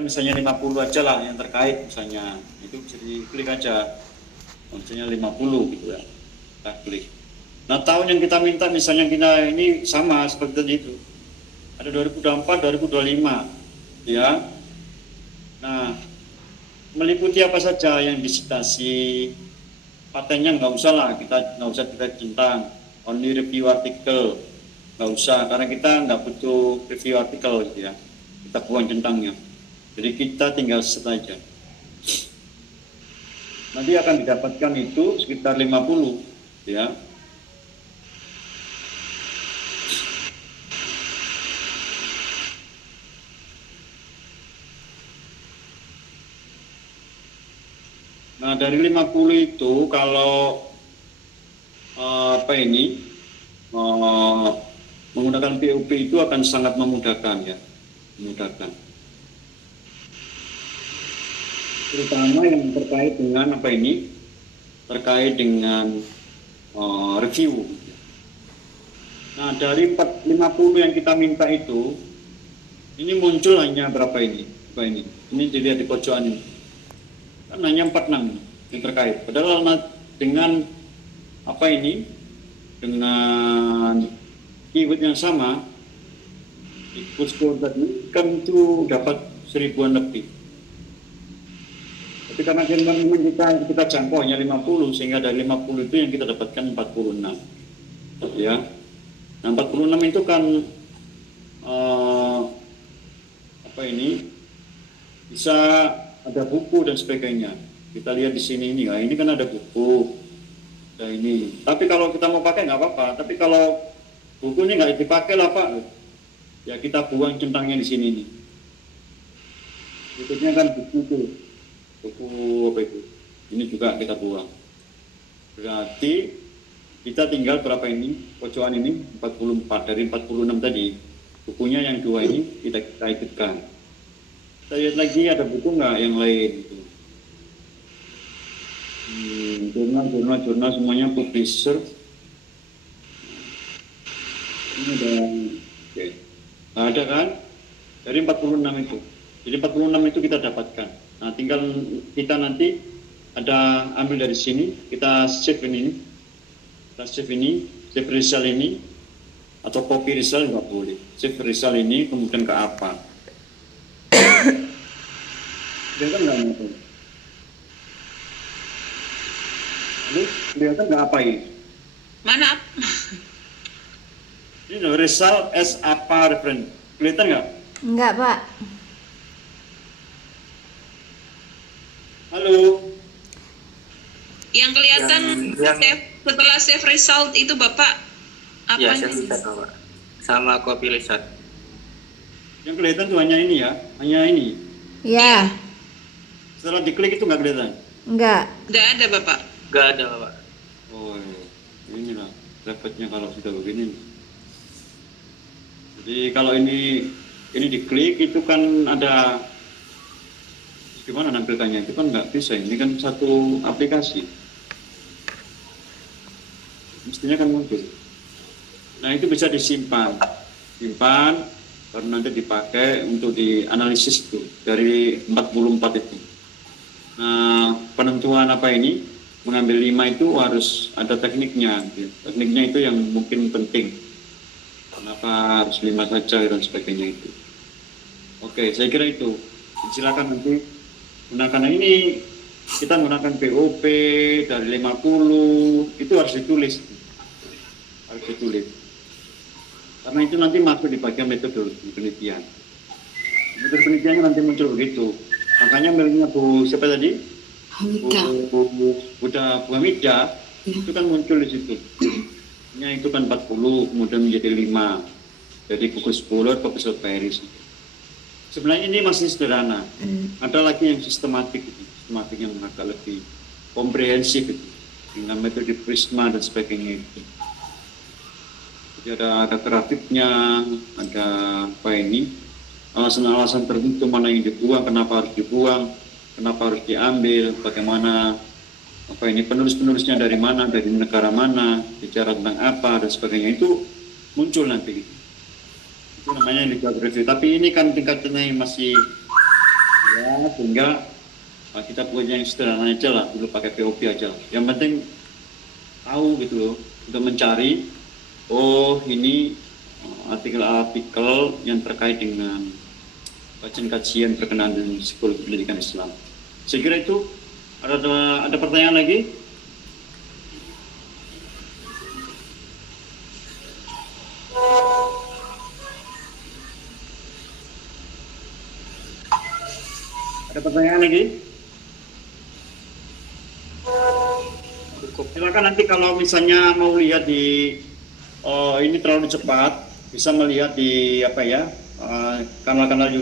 kan misalnya 50 aja lah yang terkait, misalnya itu bisa diklik aja, misalnya 50 gitu ya, kita klik. Nah tahun yang kita minta misalnya kita ini sama seperti tadi itu, ada 2024, 2025 ya. Nah meliputi apa saja yang disitasi, patennya nggak usah lah, kita nggak usah kita centang, only review artikel, nggak usah, karena kita nggak butuh review artikel gitu ya, kita buang centangnya, jadi kita tinggal set aja. Nanti akan didapatkan itu sekitar 50 ya. Nah dari 50 itu kalau menggunakan POP itu akan sangat memudahkan ya, memudahkan. Terutama yang terkait dengan terkait dengan review. Nah dari 50 yang kita minta itu, ini muncul hanya berapa ini? Ini dilihat di pojokan ini, kan hanya 46 yang terkait. Padahal dengan dengan keyword yang sama di kursus tadi kan itu dapat 1000-an lebih. Tapi karena kita jangkau hanya 50, sehingga dari 50 itu yang kita dapatkan 46 ya. Nah 46 itu kan bisa ada buku dan sebagainya. Kita lihat di sini ini, ini kan ada buku, ada ini. Tapi kalau kita mau pakai nggak apa-apa. Tapi kalau buku ini nggak dipakai lah Pak, ya kita buang centangnya di sini nih. Berikutnya kan buku apa itu? Ini juga kita buang. Berarti kita tinggal berapa ini? Pojokan ini 44 dari 46 tadi. Bukunya yang 2 ini kita ikutkan. Kita lihat lagi ada buku nggak yang lain gitu. Jurnal semuanya publisher. Ini ada kan dari 46 itu. Jadi 46 itu kita dapatkan. Nah tinggal kita nanti ada ambil dari sini, kita save ini, save result ini, atau copy result nggak boleh. Save result ini kemudian ke apa? Kelihatan nggak apa? Lalu kelihatan nggak apa ini? Mana? Ini result as apa reference? Kelihatan nggak? Enggak, Pak. Halo. Yang kelihatan setelah save result itu Bapak apa? Ya, save result Bapak. Sama copy result. Yang kelihatan tuh hanya ini ya, hanya ini. Ya, Setelah diklik itu nggak kelihatan. enggak. Nggak ada Bapak. Nggak ada Bapak. Oh, inilah repotnya kalau sudah begini. Jadi kalau ini diklik itu kan ada gimana nampilkannya, itu kan nggak bisa. Ini kan satu aplikasi. Mestinya kan muncul. Nah itu bisa disimpan, baru nanti dipakai untuk dianalisis itu dari 44 itu. Nah penentuan mengambil 5 itu harus ada tekniknya. Tekniknya itu yang mungkin penting. Kenapa harus 5 saja dan sebagainya itu. Oke, saya kira itu. Silakan nanti gunakan ini. Kita menggunakan POP dari 50 itu harus ditulis. Karena itu nanti masuk di bagian metode penelitian. Metode penelitiannya nanti muncul begitu. Makanya miliknya Bu siapa tadi? Bu Hamida itu kan muncul di situ. Itu kan 40, kemudian menjadi 5. Jadi gugus polar, Profesor Paris. Sebenarnya ini masih sederhana. Ada lagi yang sistematik yang agak lebih komprehensif itu, dengan metode prisma dan sebagainya itu. Jadi ada grafiknya, ada alasan-alasan tertentu mana yang dibuang, kenapa harus dibuang, kenapa harus diambil, bagaimana penulis-penulisnya dari mana, dari negara mana, bicara tentang apa dan sebagainya, itu muncul nanti. Itu namanya legal review. Tapi ini kan tingkatnya masih sehingga kita punya yang sederhana aja lah, dulu pakai POV aja. Yang penting tahu gitu loh, untuk mencari, oh ini artikel-artikel yang terkait dengan kajian berkenaan dengan psikologi pendidikan Islam. Saya kira itu. Ada pertanyaan lagi? Ada pertanyaan lagi? Silakan nanti kalau misalnya mau lihat di ini terlalu cepat, bisa melihat di kanal-kanal YouTube.